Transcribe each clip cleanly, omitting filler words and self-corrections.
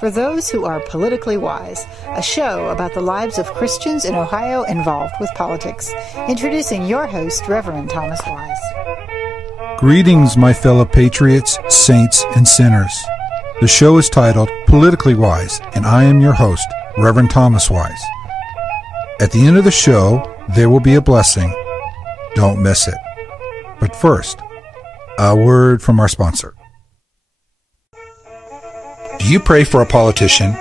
For those who are politically wise, a show about the lives of Christians in Ohio involved with politics. Introducing your host, Reverend Thomas Wise. Greetings, my fellow patriots, saints, and sinners. The show is titled Politically Wise, and I am your host, Reverend Thomas Wise. At the end of the show, there will be a blessing. Don't miss it. But first, a word from our sponsor. Do you pray for a politician?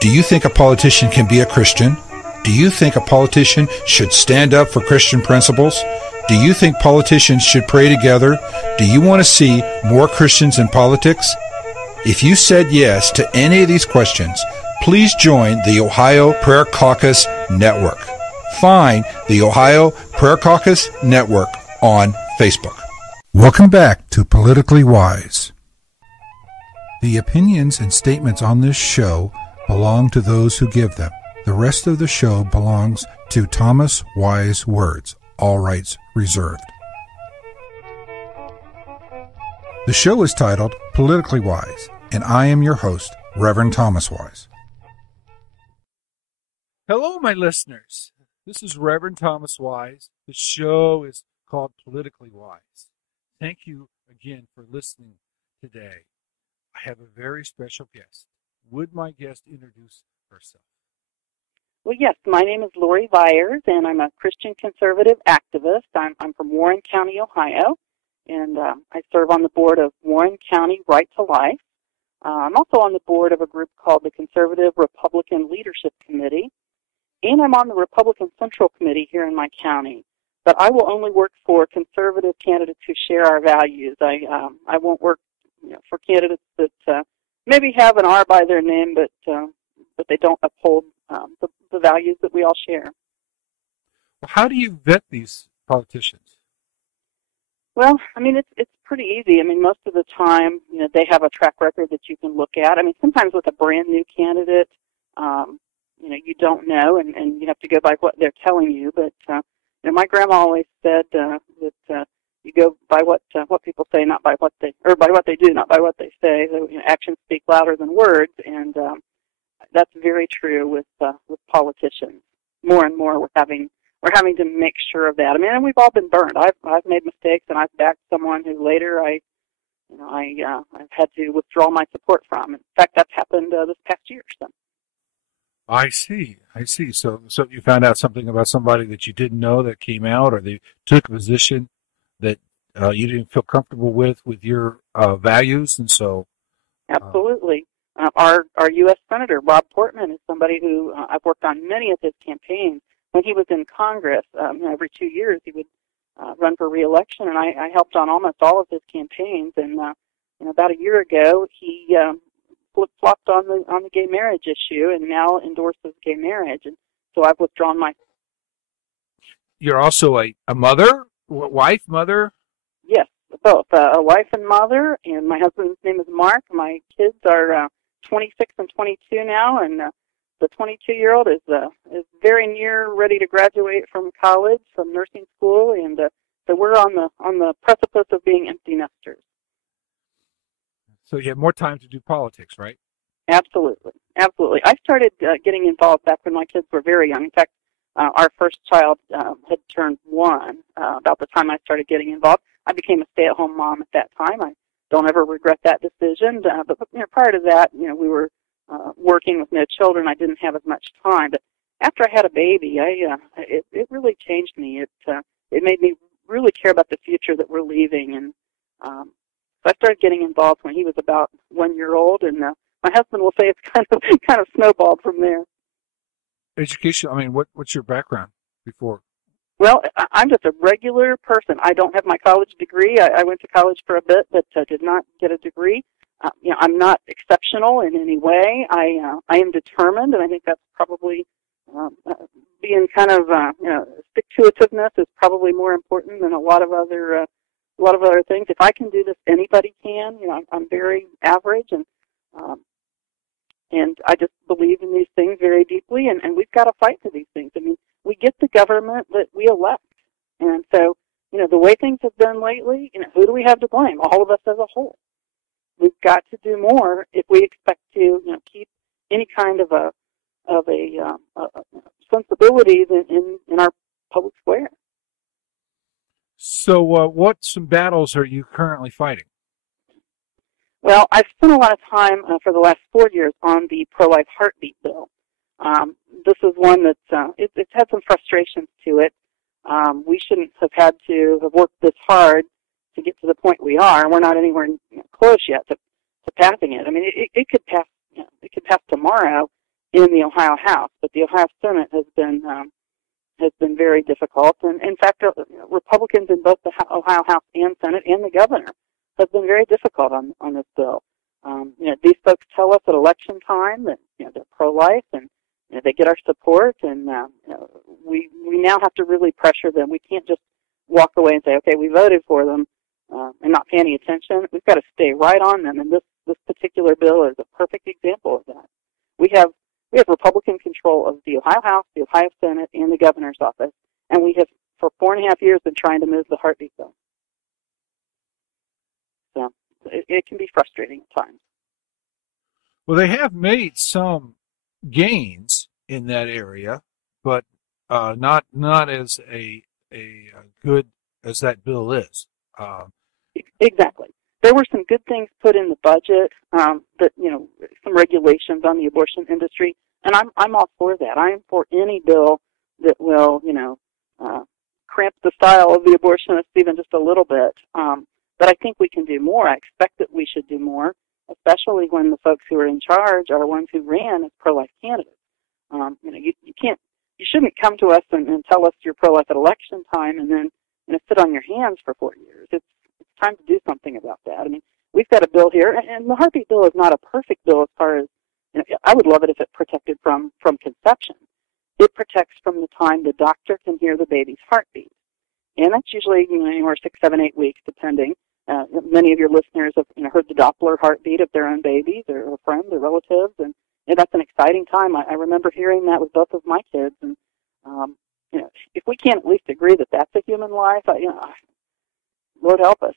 Do you think a politician can be a Christian? Do you think a politician should stand up for Christian principles? Do you think politicians should pray together? Do you want to see more Christians in politics? If you said yes to any of these questions, please join the Ohio Prayer Caucus Network. Find the Ohio Prayer Caucus Network on Facebook. Welcome back to Politically Wise. The opinions and statements on this show belong to those who give them. The rest of the show belongs to Thomas Wise Words, all rights reserved. The show is titled Politically Wise, and I am your host, Reverend Thomas Wise. Hello, my listeners. This is Reverend Thomas Wise. The show is called Politically Wise. Thank you again for listening today. I have a very special guest. Would my guest introduce herself? Well, yes, my name is Lori Viars, and I'm a Christian conservative activist. I'm from Warren County, Ohio, and I serve on the board of Warren County Right to Life. I'm also on the board of a group called the Conservative Republican Leadership Committee, and I'm on the Republican Central Committee here in my county. But I will only work for conservative candidates who share our values. I won't work for candidates that maybe have an R by their name, but they don't uphold the values that we all share. Well, how do you vet these politicians? Well, I mean, it's pretty easy. I mean, most of the time, they have a track record that you can look at. I mean, sometimes with a brand new candidate, you don't know, and you have to go by what they're telling you. But my grandma always said that you go by what people say, not by what they, or by what they do, not by what they say. So, actions speak louder than words, and that's very true with politicians. More and more, we're having to make sure of that. I mean, and we've all been burned. I've made mistakes, and I've backed someone who later I've had to withdraw my support from. In fact, that's happened this past year. So. I see. So you found out something about somebody that you didn't know that came out, or they took a position that you didn't feel comfortable with your values, and so. Absolutely. Our U.S. Senator, Rob Portman, is somebody who I've worked on many of his campaigns. When he was in Congress, every 2 years he would run for re-election, and I helped on almost all of his campaigns. And about a year ago, he flip-flopped on the gay marriage issue, and now endorses gay marriage. And so I've withdrawn my. You're also a mother, wife, mother. Yes, both a wife and mother. And my husband's name is Mark. My kids are 26 and 22 now, and the 22-year-old is very near ready to graduate from college, from nursing school, and so we're on the precipice of being empty nesters. So you have more time to do politics, right? Absolutely. I started getting involved back when my kids were very young. In fact, our first child had turned 1 about the time I started getting involved. I became a stay-at-home mom at that time. I don't ever regret that decision. But prior to that, we were working with no children. I didn't have as much time. But after I had a baby, it really changed me. It made me really care about the future that we're leaving. And so I started getting involved when he was about 1 year old, and my husband will say it's kind of snowballed from there. Education. I mean, what's your background before? Well, I'm just a regular person. I don't have my college degree. I went to college for a bit, but did not get a degree. I'm not exceptional in any way. I am determined, and I think that's probably being kind of stick-to-itiveness is probably more important than a lot of other things. If I can do this, anybody can. I'm very average, and I just believe in these things very deeply, and we've got to fight for these things. I mean, we get the government that we elect, and so the way things have been lately, who do we have to blame? All of us as a whole. we've got to do more if we expect to, keep any kind of a sensibility in our public square. So, what some battles are you currently fighting? Well, I've spent a lot of time for the last 4 years on the pro-life heartbeat bill. This is one that's it's had some frustrations to it. We shouldn't have had to have worked this hard to get to the point we are. We're not anywhere close yet to passing it. I mean, it could pass. It could pass tomorrow in the Ohio House, but the Ohio Senate has been very difficult. And in fact, Republicans in both the Ohio House and Senate and the governor have been very difficult on this bill. These folks tell us at election time that they're pro-life and they get our support, and we now have to really pressure them. We can't just walk away and say, okay, we voted for them, and not pay any attention. We've got to stay right on them, and this particular bill is a perfect example of that. We have Republican control of the Ohio House, the Ohio Senate, and the governor's office, and we have for 4.5 years been trying to move the heartbeat bill. So it can be frustrating at times. Well, they have made some gains in that area, but not as a good as that bill is. Exactly. There were some good things put in the budget, that some regulations on the abortion industry, and I'm all for that. I am for any bill that will cramp the style of the abortionist even just a little bit. But I think we can do more. I expect that we should do more, especially when the folks who are in charge are the ones who ran as pro-life candidates. You shouldn't come to us and tell us you're pro-life at election time and then sit on your hands for 4 years. It's time to do something about that. I mean, we've got a bill here, and the heartbeat bill is not a perfect bill as far as, I would love it if it protected from conception. It protects from the time the doctor can hear the baby's heartbeat. And that's usually anywhere 6, 7, 8 weeks, depending. Many of your listeners have heard the Doppler heartbeat of their own babies or friends or relatives, and that's an exciting time. I remember hearing that with both of my kids, and if we can't at least agree that that's a human life, Lord help us.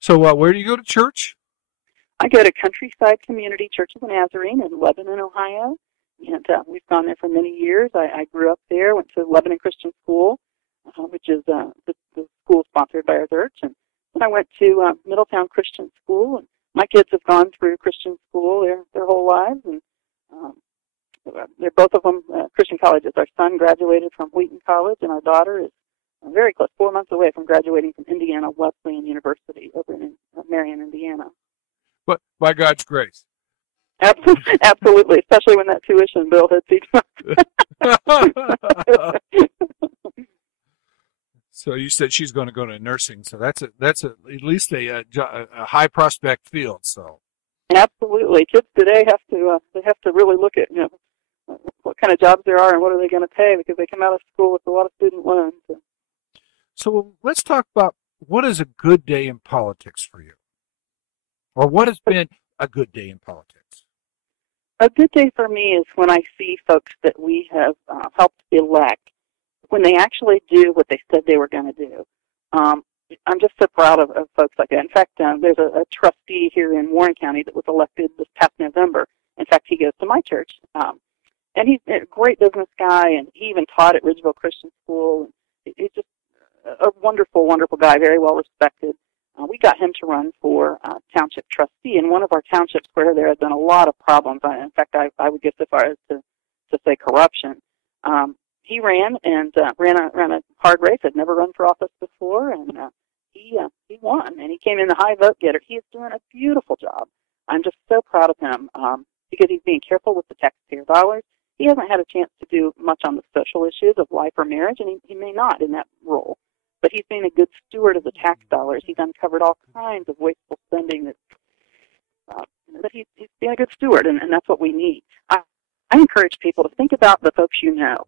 So, where do you go to church? I go to Countryside Community Church of the Nazarene in Lebanon, Ohio, and we've gone there for many years. I grew up there, went to Lebanon Christian School, which is the school sponsored by our church, and then I went to Middletown Christian School, and my kids have gone through Christian school their whole lives, and they're both of them Christian colleges. Our son graduated from Wheaton College, and our daughter is very close, 4 months away from graduating from Indiana Wesleyan University over in Marion, Indiana. But by God's grace. Absolutely, especially when that tuition bill hits each month. So you said she's going to go to nursing, so that's at least a high prospect field. So absolutely, kids today have to really look at what kind of jobs there are and what are they going to pay, because they come out of school with a lot of student loans. So let's talk about what is a good day in politics for you, or what has been a good day in politics. A good day for me is when I see folks that we have helped elect, when they actually do what they said they were going to do. I'm just so proud of folks like that. In fact, there's a trustee here in Warren County that was elected this past November. In fact, he goes to my church. And he's a great business guy, and he even taught at Ridgeville Christian School. He's just a wonderful, wonderful guy, very well respected. We got him to run for township trustee in one of our townships where there had been a lot of problems. In fact, I would get so far as to say corruption. He ran and ran a hard race. Had never run for office before, and he won. And he came in the high vote getter. He is doing a beautiful job. I'm just so proud of him because he's being careful with the taxpayer dollars. He hasn't had a chance to do much on the social issues of life or marriage, and he may not in that role. But he's being a good steward of the tax dollars. He's uncovered all kinds of wasteful spending that he's being a good steward, and that's what we need. I encourage people to think about the folks you know.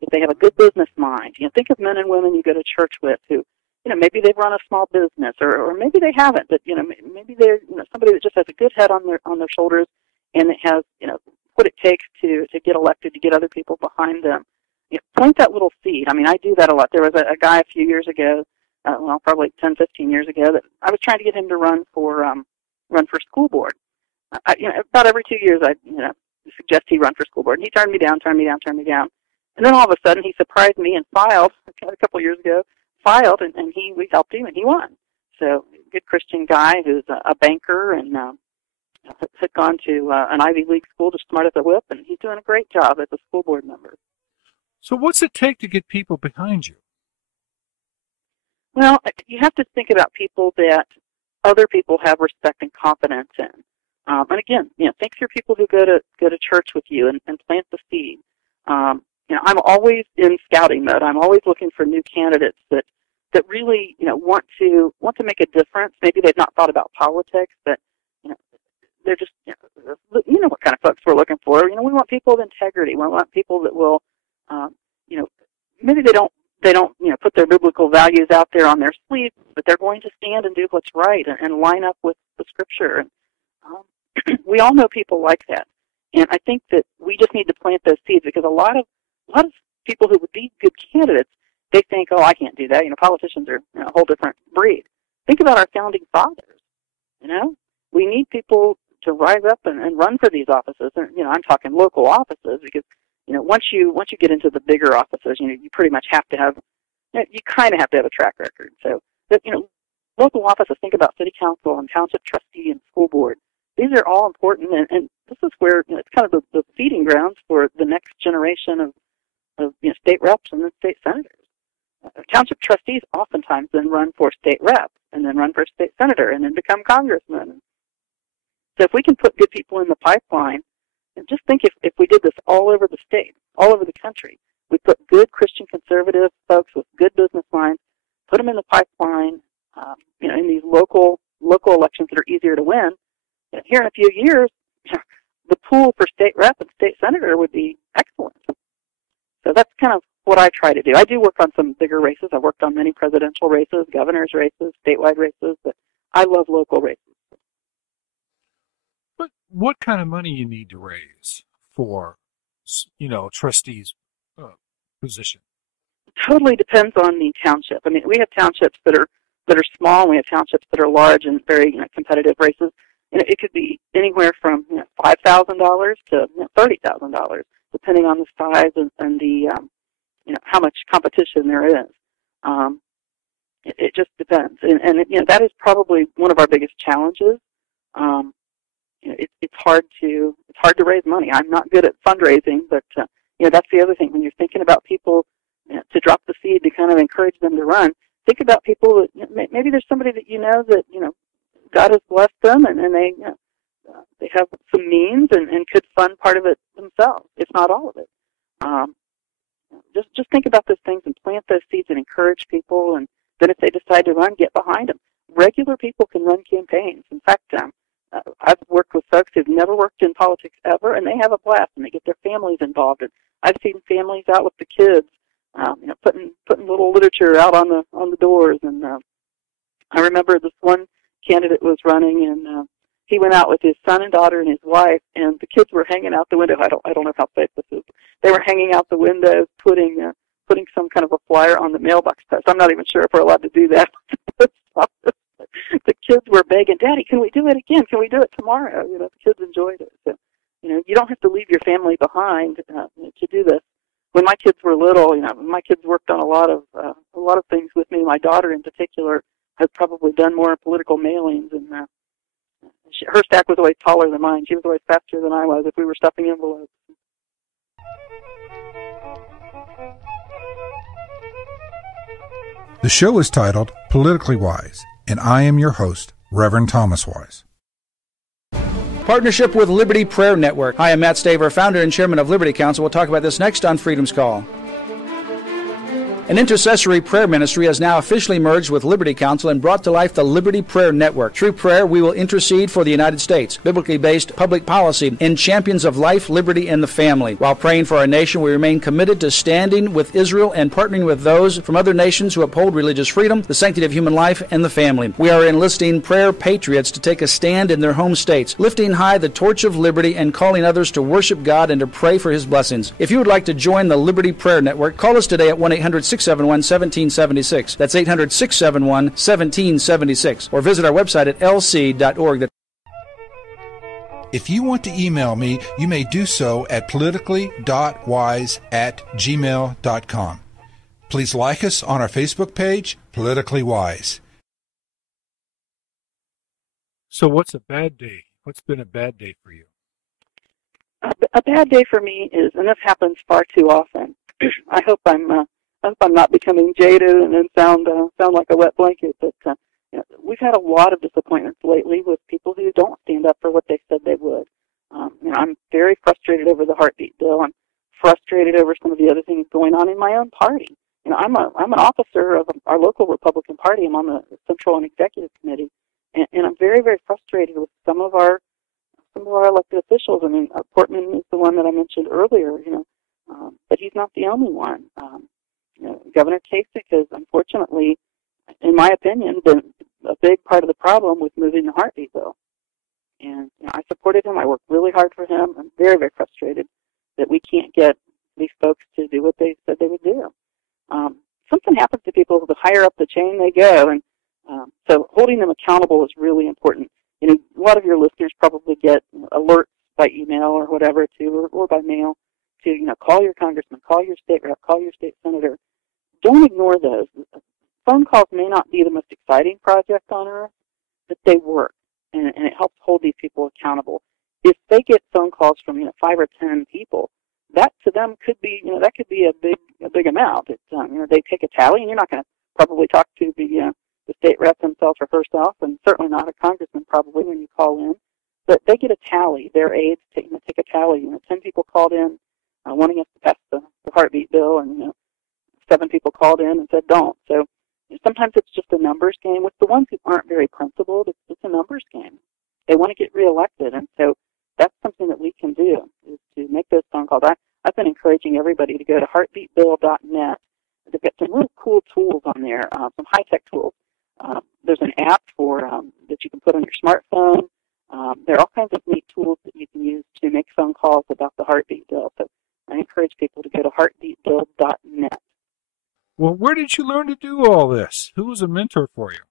If they have a good business mind, think of men and women you go to church with who, maybe they've run a small business, or maybe they haven't, but maybe they're somebody that just has a good head on their shoulders, and that has what it takes to get elected, to get other people behind them. Plant that little seed. I mean, I do that a lot. There was a guy a few years ago, probably 10, 15 years ago, that I was trying to get him to run for run for school board. About every 2 years, I suggest he run for school board. And he turned me down. And then all of a sudden, he surprised me and filed a couple years ago. And we helped him, and he won. So, good Christian guy who's a banker and had gone to an Ivy League school to smart as a whip, and he's doing a great job as a school board member. So what's it take to get people behind you? Well, you have to think about people that other people have respect and confidence in. And again, think through people who go to church with you and plant the seed. I'm always in scouting mode. I'm always looking for new candidates that really, want to make a difference. Maybe they've not thought about politics, but they're just, what kind of folks we're looking for. We want people of integrity. We want people that will, maybe they don't, put their biblical values out there on their sleeve, but they're going to stand and do what's right and line up with the Scripture. And we all know people like that, and I think that we just need to plant those seeds, because a lot of people who would be good candidates, they think, oh, I can't do that. Politicians are a whole different breed. Think about our founding fathers. We need people to rise up and run for these offices. And, I'm talking local offices, because once you get into the bigger offices, you pretty much have to have, you kind of have to have a track record. So, local offices, think about city council and township trustee and school board. These are all important, and this is where it's kind of the feeding grounds for the next generation of state reps and then state senators. Township trustees oftentimes then run for state rep and then run for state senator and then become congressmen. So if we can put good people in the pipeline, and just think if we did this all over the state, all over the country, we put good Christian conservative folks with good business minds, put them in the pipeline, in these local elections that are easier to win. Here in a few years, the pool for state rep and state senator would be excellent. So that's kind of what I try to do. I do work on some bigger races. I've worked on many presidential races, governor's races, statewide races, but I love local races. But what kind of money you need to raise for, trustees' position? It totally depends on the township. I mean, we have townships that are small, and we have townships that are large and very competitive races. And it could be anywhere from $5,000 to $30,000, depending on the size and the how much competition there is. It just depends, and that is probably one of our biggest challenges. It's hard to raise money. I'm not good at fundraising, but that's the other thing. When you're thinking about people to drop the seed to kind of encourage them to run, think about people that maybe there's somebody that that God has blessed them, and they have some means and could fund part of it themselves, if not all of it. Just think about those things and plant those seeds and encourage people, and then if they decide to run, get behind them. Regular people can run campaigns. In fact, I've worked with folks who've never worked in politics ever, and they have a blast, and they get their families involved. And I've seen families out with the kids, putting little literature out on the doors. And I remember this one candidate was running, and he went out with his son and daughter and his wife, and the kids were hanging out the window. I don't know how safe this is. They were hanging out the windows, putting some kind of a flyer on the mailbox post. I'm not even sure if we're allowed to do that. The kids were begging, "Daddy, can we do it again? Can we do it tomorrow?" The kids enjoyed it. So, you don't have to leave your family behind to do this. When my kids were little, my kids worked on a lot of things with me. My daughter, in particular, has probably done more political mailings, and her stack was always taller than mine. She was always faster than I was if we were stuffing envelopes. The show is titled Politically Wise, and I am your host, Reverend Thomas Wise. Partnership with Liberty Prayer Network. Hi, I'm Matt Staver, founder and chairman of Liberty Council. We'll talk about this next on Freedom's Call. An intercessory prayer ministry has now officially merged with Liberty Council and brought to life the Liberty Prayer Network. Through prayer, we will intercede for the United States, biblically based public policy, and champions of life, liberty, and the family. While praying for our nation, we remain committed to standing with Israel and partnering with those from other nations who uphold religious freedom, the sanctity of human life, and the family. We are enlisting prayer patriots to take a stand in their home states, lifting high the torch of liberty and calling others to worship God and to pray for His blessings. If you would like to join the Liberty Prayer Network, call us today at 1-800-671-1776. That's 800-671-1776. Or visit our website at lc.org. If you want to email me, you may do so at politically.wise@gmail.com. Please like us on our Facebook page, Politically Wise. So what's a bad day? What's been a bad day for you? A bad day for me is, and this happens far too often. I hope I'm not becoming jaded and then sound like a wet blanket. But we've had a lot of disappointments lately with people who don't stand up for what they said they would. I'm very frustrated over the heartbeat bill. I'm frustrated over some of the other things going on in my own party. I'm an officer of our local Republican Party. I'm on the Central and Executive Committee, and I'm very, very frustrated with some of our elected officials. I mean, Portman is the one that I mentioned earlier, but he's not the only one. Governor Kasich has, unfortunately, in my opinion, been a big part of the problem with moving the heartbeat bill. And I supported him. I worked really hard for him. I'm very, very frustrated that we can't get these folks to do what they said they would do. Something happens to people the higher up the chain they go, and so holding them accountable is really important. A lot of your listeners probably get alerts by email or whatever or by mail to call your congressman, call your state rep, call your state senator. Don't ignore those. Phone calls may not be the most exciting project on earth, but they work, and it helps hold these people accountable. If they get phone calls from 5 or 10 people, that to them could be that could be a big amount. It's they take a tally, and you're not going to probably talk to the state rep himself or herself, and certainly not a congressman probably when you call in. But they get a tally. Their aides take a tally. 10 people called in wanting us to pass the heartbeat bill, and 7 people called in and said don't. So sometimes it's just a numbers game. With the ones who aren't very principled, it's a numbers game. They want to get reelected, and so that's something that we can do, is to make those phone calls. I've been encouraging everybody to go to heartbeatbill.net. They've got some really cool tools on there, some high-tech tools. There's an app that you can put on your smartphone. There are all kinds of neat tools that you can use to make phone calls about the heartbeat bill. So I encourage people to go to heartbeatbill.net. Well, where did you learn to do all this? Who was a mentor for you?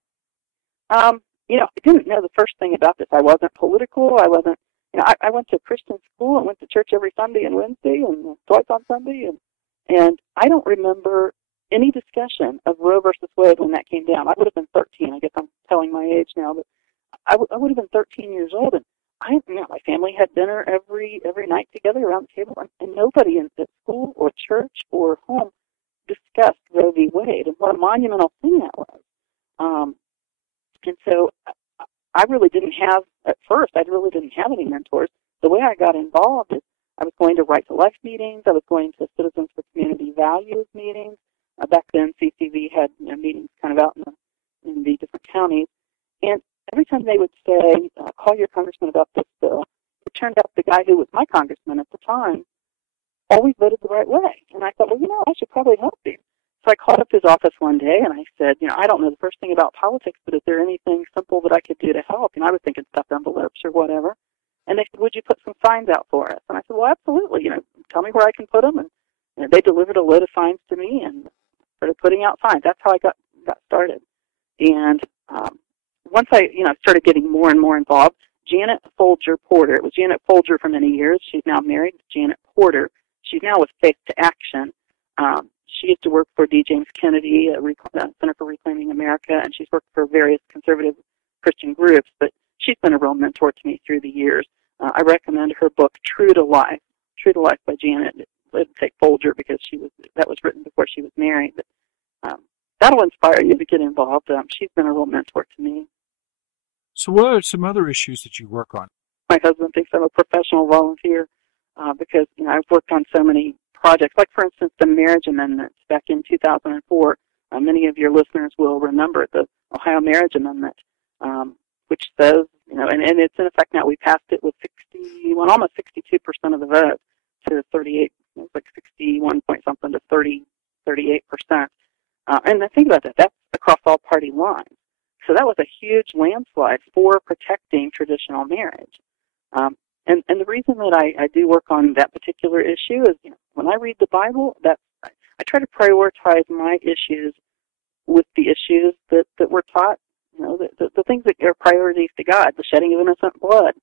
I didn't know the first thing about this. I wasn't political. I wasn't. I went to Christian school and went to church every Sunday and Wednesday and twice on Sunday, and I don't remember any discussion of Roe versus Wade when that came down. I would have been 13. I guess I'm telling my age now, but I would have been 13 years old, and my family had dinner every night together around the table, and nobody in the school or church or home discussed Roe v. Wade and what a monumental thing that was. And so I really didn't have, at first, I really didn't have any mentors. The way I got involved is I was going to Right to Life meetings. I was going to Citizens for Community Values meetings. Back then, CCV had meetings kind of out in the different counties. And every time they would say, call your congressman about this bill, it turned out the guy who was my congressman at the time always voted the right way. And I thought, well, I should probably help him. So I called up his office one day, and I said, I don't know the first thing about politics, but is there anything simple that I could do to help? I was thinking stuffed envelopes or whatever. And they said, would you put some signs out for us? And I said, well, absolutely. Tell me where I can put them. And they delivered a load of signs to me and started putting out signs. That's how I got started. And once I started getting more and more involved, Janet Folger Porter, it was Janet Folger for many years. She's now married to Janet Porter. She's now with Faith to Action. She used to work for D. James Kennedy, Center for Reclaiming America, and she's worked for various conservative Christian groups, but she's been a real mentor to me through the years. I recommend her book, True to Life by Janet. Let's say Folger because that was written before she was married. But that'll inspire you to get involved. She's been a real mentor to me. So what are some other issues that you work on? My husband thinks I'm a professional volunteer because I've worked on so many projects, like, for instance, the marriage amendments back in 2004. Many of your listeners will remember the Ohio Marriage Amendment, which says, and it's in effect now. We passed it with almost 62% of the vote to 38. It was like 61 point something to 38%. And the thing about that, that's across all party lines. So that was a huge landslide for protecting traditional marriage. And the reason that I do work on that particular issue is, when I read the Bible, I try to prioritize my issues with the issues that we're taught, the things that are priorities to God, the shedding of innocent blood,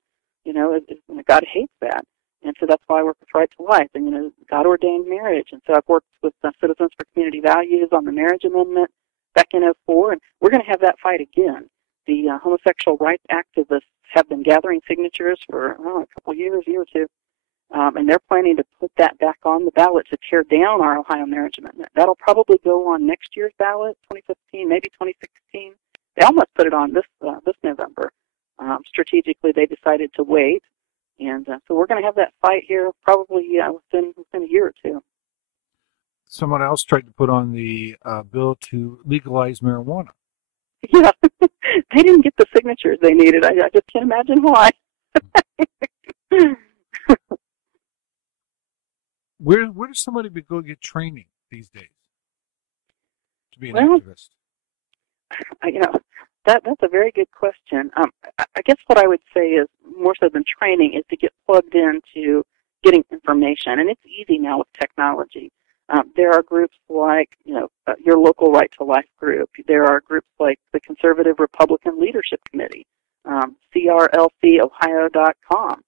God hates that. And so that's why I work with Right to Life and, God-ordained marriage. And so I've worked with Citizens for Community Values on the marriage amendment back in '04, and we're going to have that fight again. The homosexual rights activists have been gathering signatures for a couple years, year or two, and they're planning to put that back on the ballot to tear down our Ohio marriage amendment. That'll probably go on next year's ballot, 2015, maybe 2016. They almost put it on this November. Strategically, they decided to wait, and so we're going to have that fight here probably within a year or two. Someone else tried to put on the bill to legalize marijuana. Yeah, they didn't get the signatures they needed. I just can't imagine why. Where does somebody go get training these days to be an activist? That's a very good question. I guess what I would say is more so than training is to get plugged into getting information, and it's easy now with technology. There are groups like, your local Right to Life group. There are groups like the Conservative Republican Leadership Committee, crlcohio.com.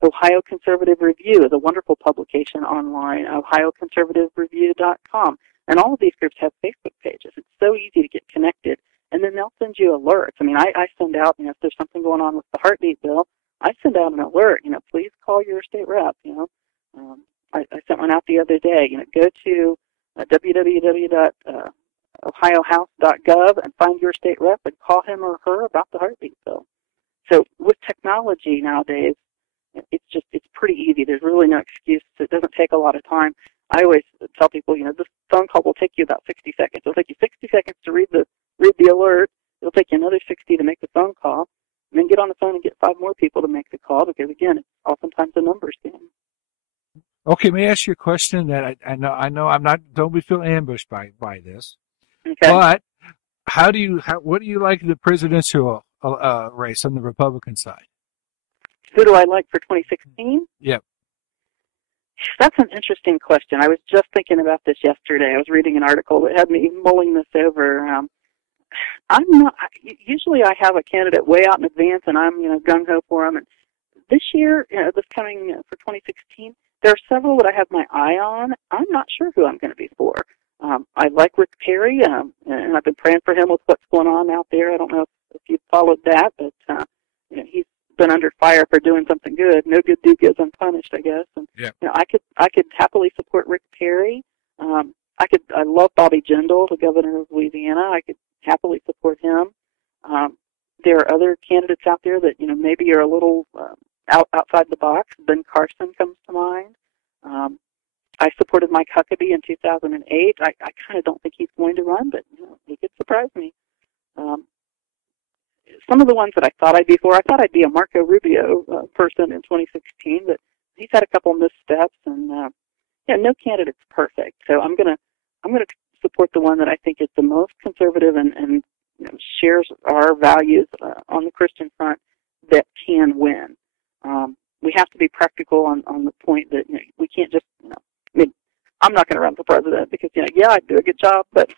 Ohio Conservative Review is a wonderful publication online, ohioconservativereview.com. And all of these groups have Facebook pages. It's so easy to get connected. And then they'll send you alerts. I mean, I send out, if there's something going on with the heartbeat bill, I send out an alert, please call your state rep, I sent one out the other day. Go to www.ohiohouse.gov and find your state rep and call him or her about the heartbeat bill. So with technology nowadays, it's pretty easy. There's really no excuse. It doesn't take a lot of time. I always tell people, this phone call will take you about 60 seconds. It'll take you 60 seconds to read the alert. It'll take you another 60 to make the phone call, and then get on the phone and get 5 more people to make the call because, again, it's oftentimes a numbers game. Okay, may I ask you a question that I know I'm not, don't feel ambushed by this. Okay. But what do you like in the presidential race on the Republican side? Who do I like for 2016? Yep. That's an interesting question. I was just thinking about this yesterday. I was reading an article that had me mulling this over. Usually I have a candidate way out in advance and I'm, gung-ho for them. And this year, this coming for 2016, there are several that I have my eye on. I'm not sure who I'm going to be for. I like Rick Perry, and I've been praying for him with what's going on out there. I don't know if you've followed that, but he's been under fire for doing something good. No good deed goes unpunished, I guess. And yeah. I could happily support Rick Perry. I love Bobby Jindal, the governor of Louisiana. I could happily support him. There are other candidates out there that maybe are a little outside the box. Ben Carson comes to mind. I supported Mike Huckabee in 2008. I kind of don't think he's going to run, but he could surprise me. Some of the ones that I thought I'd be for, I thought I'd be a Marco Rubio person in 2016, but he's had a couple missteps, and no candidate's perfect. So I'm gonna support the one that I think is the most conservative and shares our values on the Christian front that can win. We have to be practical on the point that we can't just I'm not going to run for president because I'd do a good job, but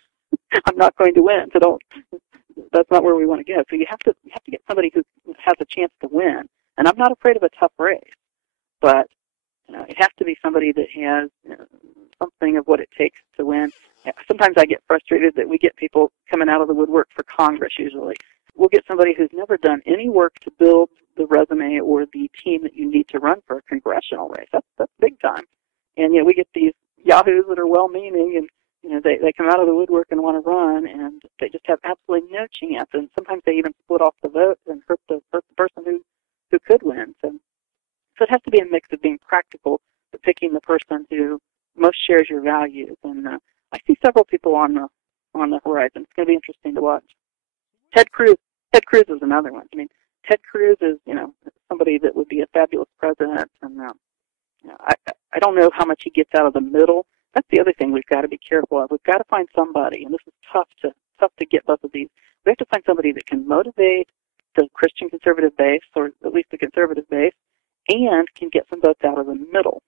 I'm not going to win. So that's not where we want to go. So you have to get somebody who has a chance to win. And I'm not afraid of a tough race, but it has to be somebody that has something of what it takes to win. Sometimes I get frustrated that we get people coming out of the woodwork for Congress usually. We'll get somebody who's never done any work to build the resume or the team that you need to run for a congressional race. That's big time. And we get these yahoos that are well-meaning and they come out of the woodwork and want to run, and they just have absolutely no chance. And sometimes they even split off the vote and hurt the person who could win. So it has to be a mix of being practical, but picking the person who most shares your values. And I see several people on the horizon. It's going to be interesting to watch. Ted Cruz is another one. I mean, Ted Cruz is somebody that would be a fabulous president, and I don't know how much he gets out of the middle. That's the other thing we've got to be careful of. We've got to find somebody, and this is tough to get both of these. We have to find somebody that can motivate the Christian conservative base, or at least the conservative base, and can get some votes out of the middle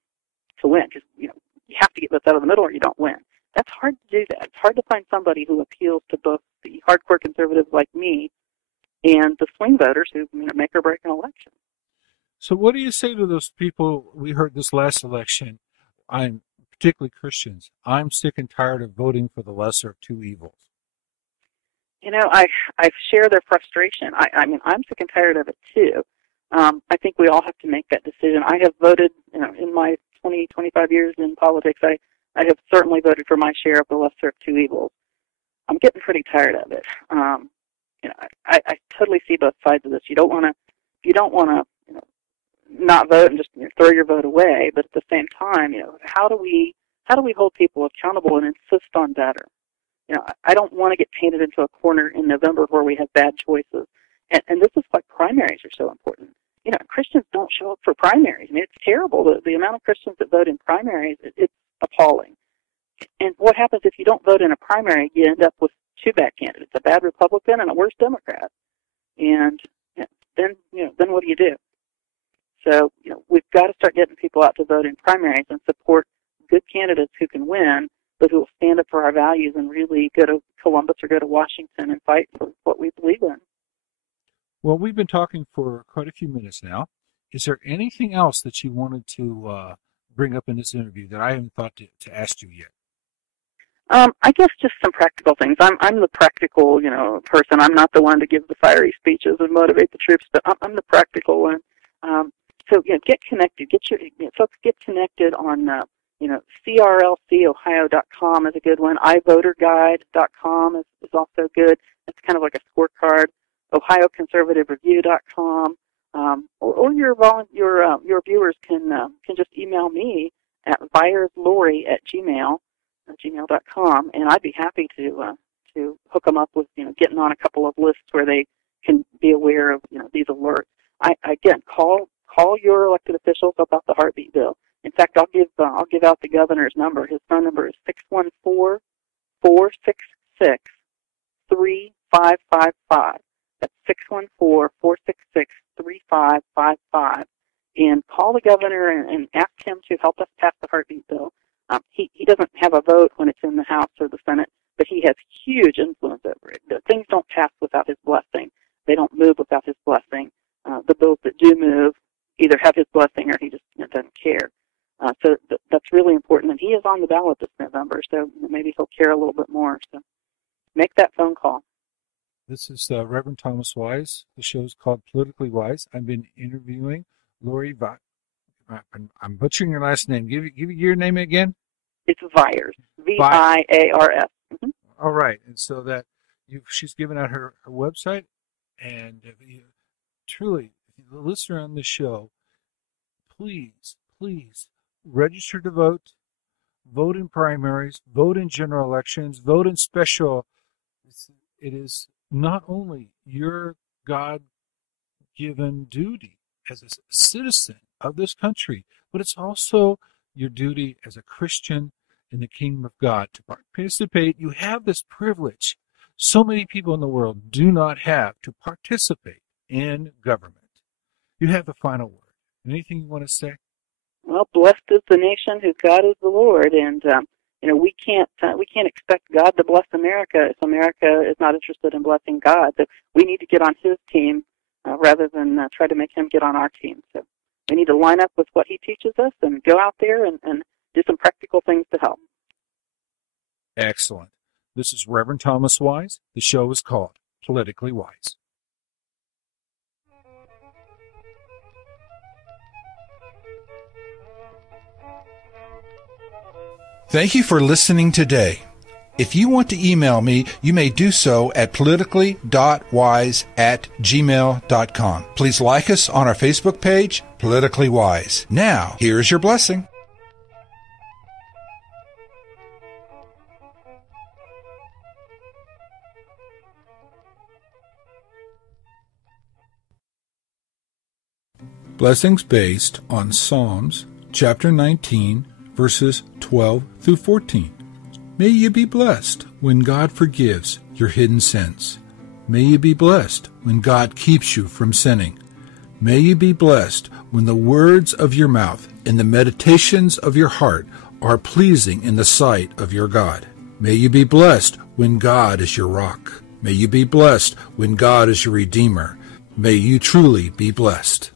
to win. Because you have to get votes out of the middle, or you don't win. That's hard to do that. It's hard to find somebody who appeals to both the hardcore conservatives like me and the swing voters who make or break an election. So what do you say to those people? We heard this last election, I'm particularly Christians, I'm sick and tired of voting for the lesser of two evils. I share their frustration. I mean, I'm sick and tired of it too. I think we all have to make that decision. I have voted, in my 25 years in politics, I have certainly voted for my share of the lesser of two evils. I'm getting pretty tired of it. I totally see both sides of this. You don't want to not vote and just throw your vote away, but at the same time, how do we hold people accountable and insist on better? I don't want to get painted into a corner in November where we have bad choices. And this is why primaries are so important. Christians don't show up for primaries. I mean, it's terrible. The amount of Christians that vote in primaries, it's appalling. And what happens if you don't vote in a primary? You end up with two bad candidates, a bad Republican and a worse Democrat. And then what do you do? So, we've got to start getting people out to vote in primaries and support good candidates who can win, but who will stand up for our values and really go to Columbus or go to Washington and fight for what we believe in. Well, we've been talking for quite a few minutes now. Is there anything else that you wanted to bring up in this interview that I haven't thought to ask you yet? I guess just some practical things. I'm the practical, person. I'm not the one to give the fiery speeches and motivate the troops, but I'm the practical one. So get connected. Folks get connected on crlcohio.com is a good one. iVoterGuide.com is also good. It's kind of like a scorecard. OhioConservativeReview.com, or your viewers can just email me at viarslori@gmail.com, and I'd be happy to hook them up with getting on a couple of lists where they can be aware of these alerts. Again, call your elected officials about the heartbeat bill. In fact, I'll give out the governor's number. His phone number is 614-466-3555. That's 614-466-3555. And call the governor and ask him to help us pass the heartbeat bill. He doesn't have a vote when it's in the House or the Senate, but he has huge influence over it. Things don't pass without his blessing. They don't move without his blessing. The bills that do move either have his blessing or he just doesn't care. So that's really important. And he is on the ballot this November, so maybe he'll care a little bit more. So make that phone call. This is Reverend Thomas Wise. The show is called Politically Wise. I've been interviewing Lori I'm butchering your last name. Give your name again. It's Viars. Viars. Mm-hmm. All right. And so that she's given out her website. And truly, the listener on the show, please register to vote. Vote in primaries. Vote in general elections. Vote in special. It is not only your God-given duty as a citizen of this country, but it's also your duty as a Christian in the kingdom of God to participate. You have this privilege. So many people in the world do not have to participate in government. You have the final word. Anything you want to say? Well, blessed is the nation whose God is the Lord, and we can't expect God to bless America if America is not interested in blessing God. So we need to get on His team rather than try to make Him get on our team. So we need to line up with what He teaches us and go out there and do some practical things to help. Excellent. This is Reverend Thomas Wise. The show is called Politically Wise. Thank you for listening today. If you want to email me, you may do so at politically.wise@gmail.com. Please like us on our Facebook page, Politically Wise. Now, here's your blessing. Blessings based on Psalms chapter 19, verses 12 through 14. May you be blessed when God forgives your hidden sins. May you be blessed when God keeps you from sinning. May you be blessed when the words of your mouth and the meditations of your heart are pleasing in the sight of your God. May you be blessed when God is your rock. May you be blessed when God is your Redeemer. May you truly be blessed.